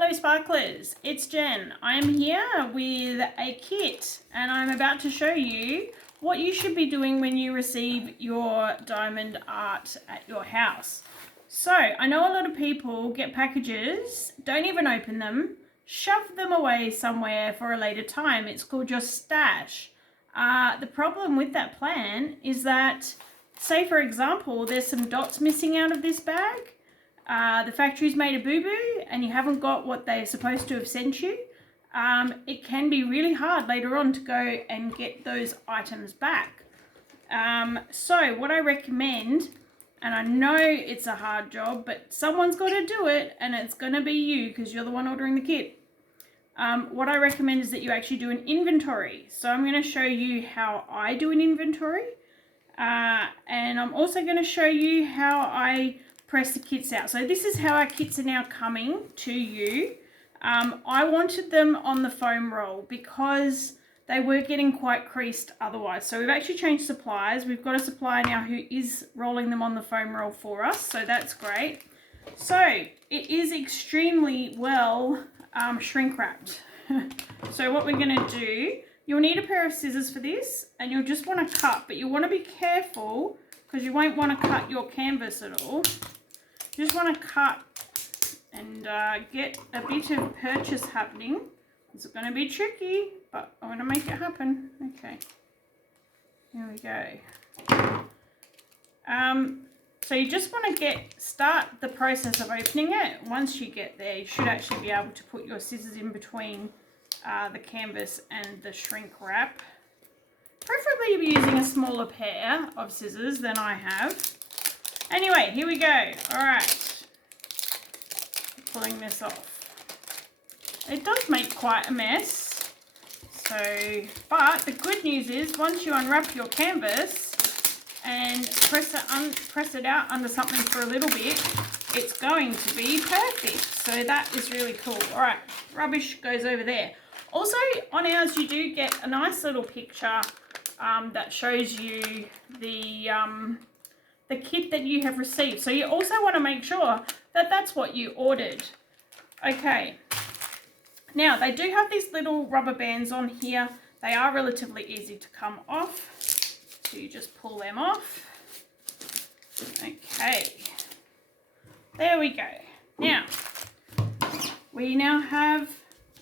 Hello sparklers, it's Jen. I'm here with a kit and I'm about to show you what you should be doing when you receive your diamond art at your house. So I know a lot of people get packages, don't even open them, shove them away somewhere for a later time. It's called your stash. The problem with that plan is that, say for example, there's some dots missing out of this bag. The factory's made a boo-boo and you haven't got what they're supposed to have sent you. It can be really hard later on to go and get those items back. So what I recommend, and I know it's a hard job, but someone's got to do it and it's going to be you because you're the one ordering the kit. What I recommend is that you actually do an inventory. So I'm going to show you how I do an inventory. And I'm also going to show you how I press the kits out. So this is how our kits are now coming to you. I wanted them on the foam roll because they were getting quite creased otherwise. So we've actually changed suppliers. We've got a supplier now who is rolling them on the foam roll for us. So that's great. So it is extremely well shrink wrapped. So what we're going to do, you'll need a pair of scissors for this and you'll just want to cut, but you want to be careful because you won't want to cut your canvas at all. You just want to cut and get a bit of purchase happening. It's going to be tricky, but I want to make it happen. Okay, here we go. So you just want to start the process of opening it. Once you get there, you should actually be able to put your scissors in between the canvas and the shrink wrap. Preferably you'll be using a smaller pair of scissors than I have. Anyway, here we go. All right, pulling this off. It does make quite a mess. So, but the good news is once you unwrap your canvas and press it out under something for a little bit, it's going to be perfect. So that is really cool. All right, rubbish goes over there. Also on ours, you do get a nice little picture that shows you the kit that you have received. So you also want to make sure that that's what you ordered. Okay. Now they do have these little rubber bands on here. They are relatively easy to come off. So you just pull them off. Okay. There we go. Now, we now have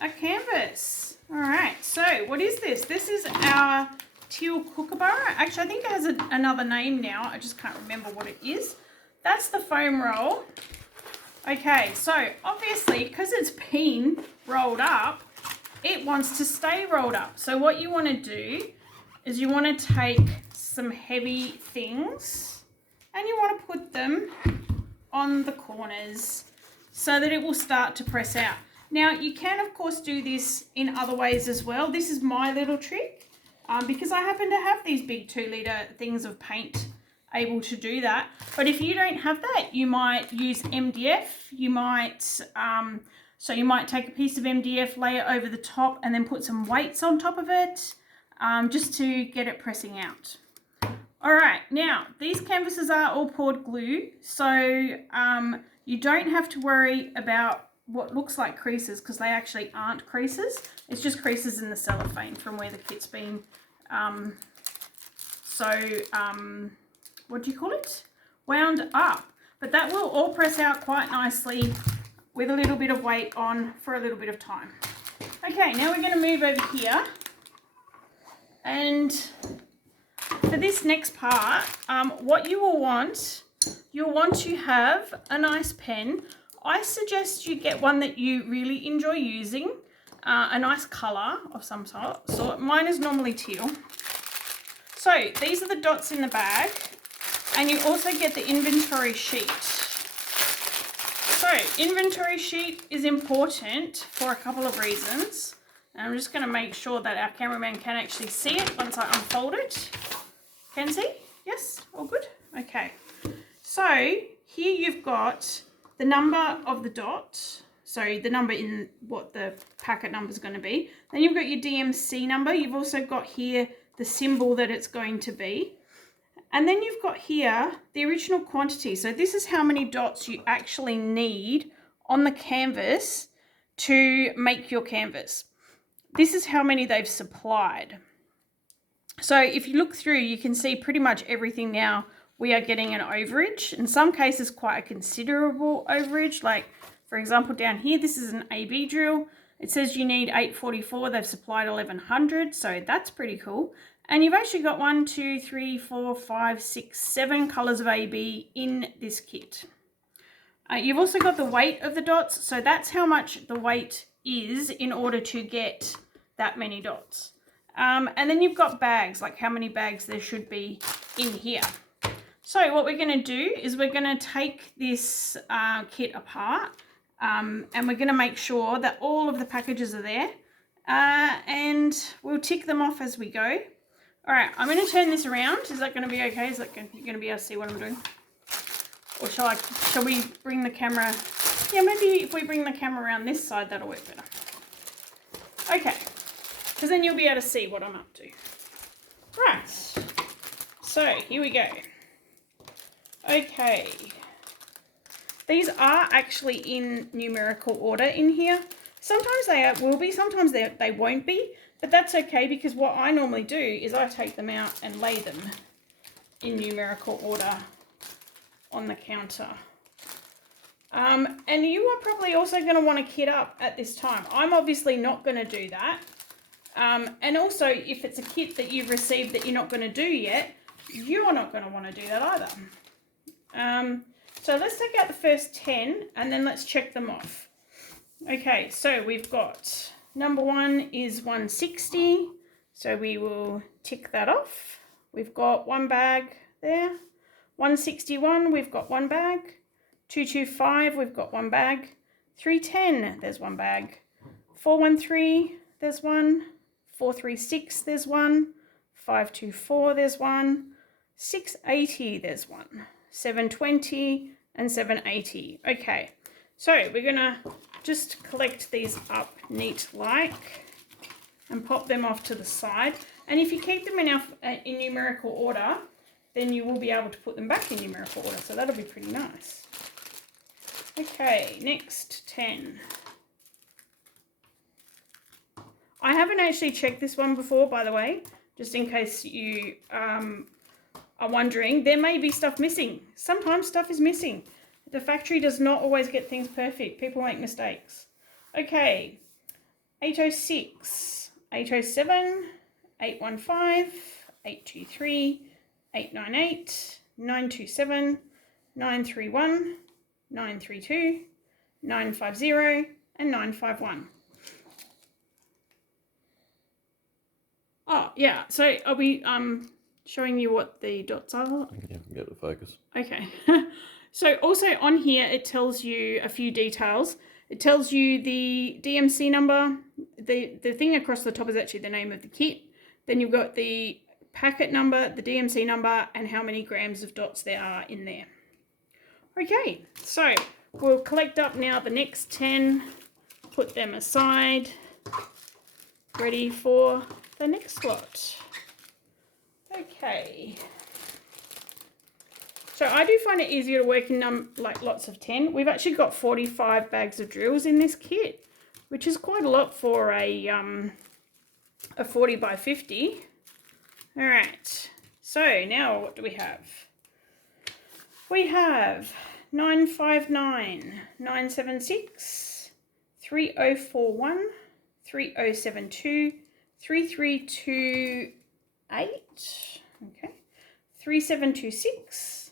a canvas. All right. So what is this? This is our teal kookaburra. Actually, I think it has another name now. I just can't remember what it is. That's the foam roll. Okay, so obviously, because it's been rolled up, it wants to stay rolled up. So what you want to do is you want to take some heavy things and you want to put them on the corners so that it will start to press out. Now, you can, of course, do this in other ways as well. This is my little trick. Because I happen to have these big 2-litre things of paint able to do that. But if you don't have that, you might use MDF. You might, so you might take a piece of MDF, lay it over the top and then put some weights on top of it just to get it pressing out. All right, now these canvases are all poured glue. So you don't have to worry about what looks like creases because they actually aren't creases. It's just creases in the cellophane from where the kit's been what do you call it? Wound up. But that will all press out quite nicely with a little bit of weight on for a little bit of time. Okay, now we're going to move over here. And for this next part, what you will want, you'll want to have a nice pen. I suggest you get one that you really enjoy using, a nice colour of some sort. Mine is normally teal. So these are the dots in the bag, and you also get the inventory sheet. So inventory sheet is important for a couple of reasons. And I'm just going to make sure that our cameraman can actually see it once I unfold it. Can see? Yes? All good? Okay. So here you've got the number of the dot, so the number in what the packet number is going to be. Then you've got your DMC number. You've also got here the symbol that it's going to be. And then you've got here the original quantity. So this is how many dots you actually need on the canvas to make your canvas. This is how many they've supplied. So if you look through, you can see pretty much everything now. We are getting an overage. In some cases, quite a considerable overage. Like, for example, down here, this is an AB drill. It says you need 844. They've supplied 1100, so that's pretty cool. And you've actually got 1, 2, 3, 4, 5, 6, 7 colors of AB in this kit. You've also got the weight of the dots, so that's how much the weight is in order to get that many dots. And then you've got bags, like how many bags there should be in here. So what we're going to do is we're going to take this kit apart, and we're going to make sure that all of the packages are there, and we'll tick them off as we go. All right, I'm going to turn this around. Is that going to be okay? Is that you're going to be able to see what I'm doing? Or shall we bring the camera? Yeah, maybe if we bring the camera around this side, that'll work better. Okay, because then you'll be able to see what I'm up to. Right, so here we go. Okay, these are actually in numerical order in here. Sometimes they will be, sometimes they won't be, but that's okay, because what I normally do is I take them out and lay them in numerical order on the counter. And you are probably also going to want to kit up at this time. I'm obviously not going to do that. And also, if it's a kit that you've received that you're not going to do yet, you're not going to want to do that either. So let's take out the first 10 and then let's check them off. Okay, so we've got number 1 is 160. So we will tick that off. We've got 1 bag there. 161, we've got 1 bag. 225, we've got 1 bag. 310, there's 1 bag. 413, there's 1. 436, there's 1. 524, there's 1. 680, there's 1. 720 and 780. Okay, so we're gonna just collect these up neat like and pop them off to the side. And if you keep them in numerical order, then you will be able to put them back in numerical order. So that'll be pretty nice. Okay, next 10. I haven't actually checked this one before, by the way, just in case you are wondering. There may be stuff missing. Sometimes stuff is missing. The factory does not always get things perfect. People make mistakes. Okay, 806, 807, 815, 823, 898, 927, 931, 932, 950, and 951. Oh, yeah. So are we showing you what the dots are? Yeah, get the focus. Okay. So also on here, it tells you a few details. It tells you the DMC number. The thing across the top is actually the name of the kit. Then you've got the packet number, the DMC number, and how many grams of dots there are in there. Okay, so we'll collect up now the next 10, put them aside, ready for the next lot. Okay. So I do find it easier to work in like lots of 10. We've actually got 45 bags of drills in this kit, which is quite a lot for a 40 by 50. All right, so now what do we have? We have 959, 976, 3041, 3072, 3328, okay, 3726,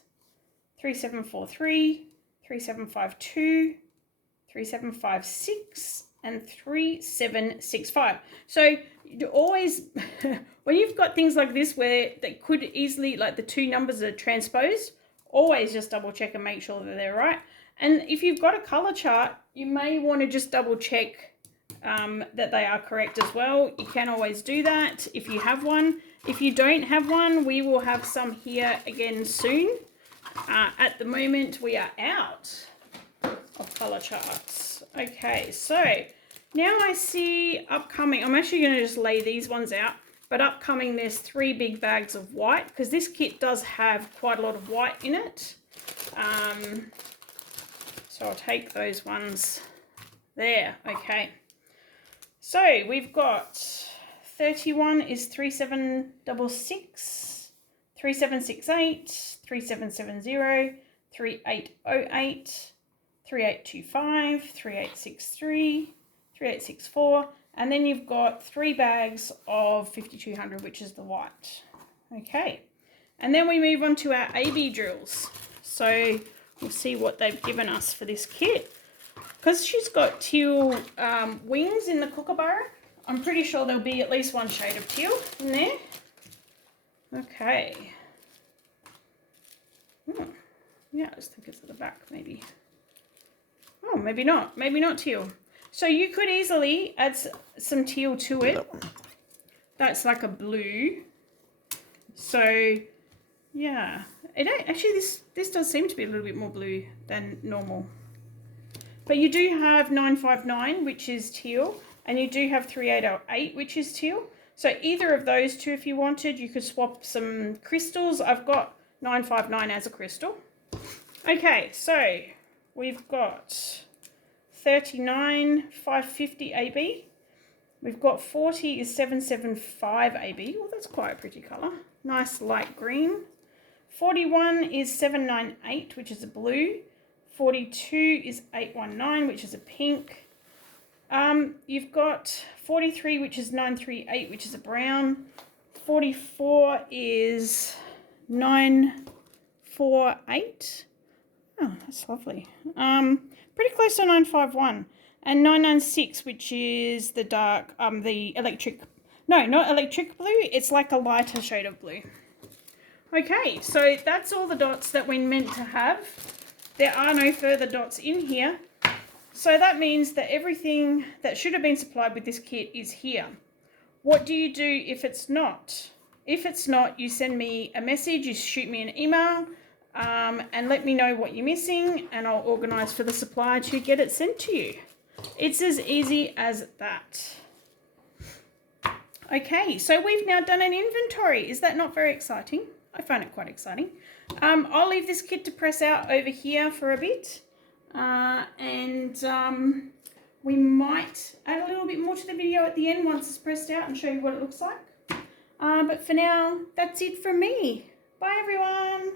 3743, 3752, 3756, and 3765. So you always, when you've got things like this where they could easily, like the two numbers are transposed, always just double check and make sure that they're right. And if you've got a color chart, you may want to just double check that they are correct as well. You can always do that if you have one. If you don't have one, we will have some here again soon. At the moment, we are out of color charts. Okay, so now I see upcoming, I'm actually going to just lay these ones out, but upcoming there's 3 big bags of white, because this kit does have quite a lot of white in it. So I'll take those ones There, okay. So we've got 31 is 3766, 3768, 3770, 3808, 3825, 3863, 3864, and then you've got 3 bags of 5200, which is the white. Okay, and then we move on to our AB drills. So we'll see what they've given us for this kit. Because she's got teal wings in the kookaburra, I'm pretty sure there'll be at least one shade of teal in there. Okay. Yeah, I just think it's at the back maybe. Oh, maybe not. Maybe not teal. So you could easily add some teal to it. That's like a blue. So, yeah. Actually, this does seem to be a little bit more blue than normal. But you do have 959, which is teal, and you do have 3808, which is teal. So either of those two, if you wanted, you could swap some crystals. I've got 959 as a crystal. Okay, so we've got 39, 550 AB. We've got 40 is 775 AB. Well, that's quite a pretty colour. Nice light green. 41 is 798, which is a blue. 42 is 819, which is a pink. You've got 43, which is 938, which is a brown. 44 is 948. Oh, that's lovely. Pretty close to 951. And 996, which is the dark, the electric, no, not electric blue. It's like a lighter shade of blue. Okay, so that's all the dots that we're meant to have. There are no further dots in here. So that means that everything that should have been supplied with this kit is here. What do you do if it's not? If it's not, you send me a message, you shoot me an email, and let me know what you're missing, and I'll organise for the supplier to get it sent to you. It's as easy as that. Okay, so we've now done an inventory. Is that not very exciting? I find it quite exciting. I'll leave this kit to press out over here for a bit, and we might add a little bit more to the video at the end once it's pressed out and show you what it looks like. But for now, that's it from me. Bye everyone.